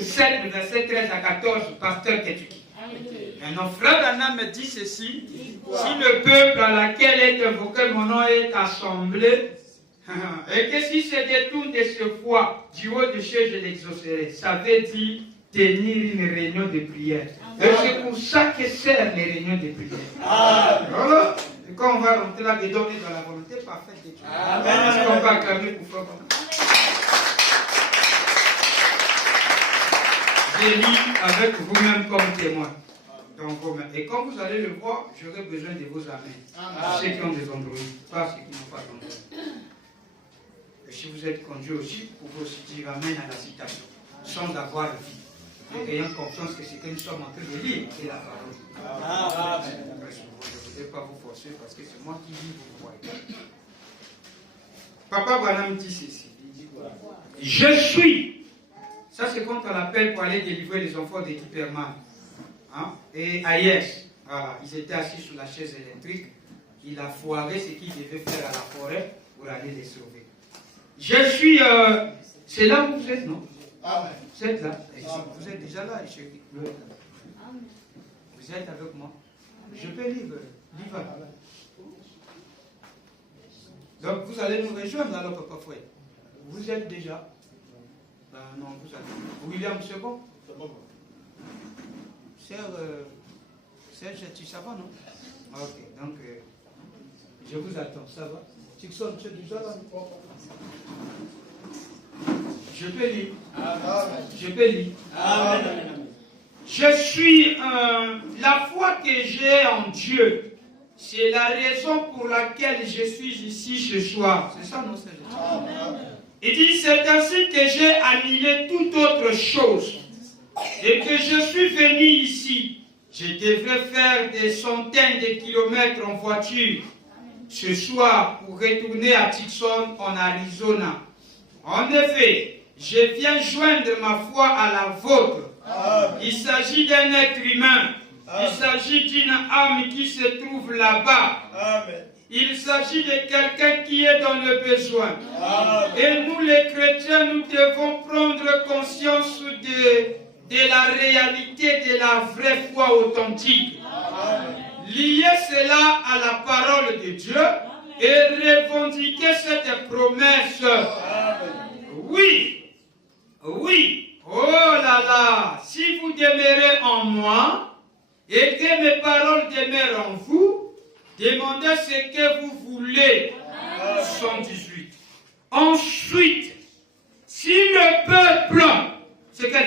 7, verset 13 à 14, pasteur Ketchuki. Maintenant, frère Branham me dit ceci, si le peuple à laquelle est invoqué mon nom est assemblé, et que si se détourne de ce foi, du haut du ciel je l'exaucerai. Ça veut dire tenir une réunion de prière. Et c'est pour ça que servent les réunions de prière. Voilà. Et quand on va rentrer là-dedans, on est dans la volonté parfaite de Dieu. Est-ce qu'on va acclamer pour faire comme ça? J'ai lu avec vous-même comme témoin. Donc, et quand vous allez le voir, j'aurai besoin de vos amens. Ceux qui ont des Android, pas ceux qui n'ont pas d'Android. Et si vous êtes conduit aussi, vous pouvez aussi dire amen à la citation, sans avoir le vie. Et ayant confiance que c'est que nous sommes en train de lire et la parole. Je ne vais pas vous forcer parce que c'est moi qui lis, vous voyez. Papa Branham dit ceci. Je suis. Ça, c'est quand on l'appelle pour aller délivrer les enfants de Kipperman. Et Hayes, voilà, ils étaient assis sur la chaise électrique. Il a foiré ce qu'il devait faire à la forêt pour aller les sauver. Je suis. C'est là où vous êtes, non? Amen. Vous êtes là. Vous êtes déjà là, chérie. Vous êtes avec moi. Je peux lire. Donc vous allez nous rejoindre alors, Papa Fouet. Vous êtes déjà. Non, vous allez. William, c'est bon? C'est bon. Serge, ça va, non? Ok, donc je vous attends, ça va? Tixon, tu es déjà là? Je peux lire. Je peux lire. Je suis la foi que j'ai en Dieu. C'est la raison pour laquelle je suis ici ce soir. C'est ça, non, Serge? Il dit, c'est ainsi que j'ai annulé toute autre chose. Et que je suis venu ici. Je devrais faire des centaines de kilomètres en voiture ce soir pour retourner à Tucson en Arizona. En effet, je viens joindre ma foi à la vôtre. Il s'agit d'un être humain. Il s'agit d'une âme qui se trouve là-bas. Il s'agit de quelqu'un qui est dans le besoin. Et nous les chrétiens, nous devons prendre conscience de la réalité de la vraie foi authentique. Lier cela à la parole de Dieu et revendiquer cette promesse. Oui, oui, oh là là, si vous demeurez en moi et que mes paroles demeurent en vous, demandez ce que vous voulez. 118. Ensuite, si le peuple, c'est quel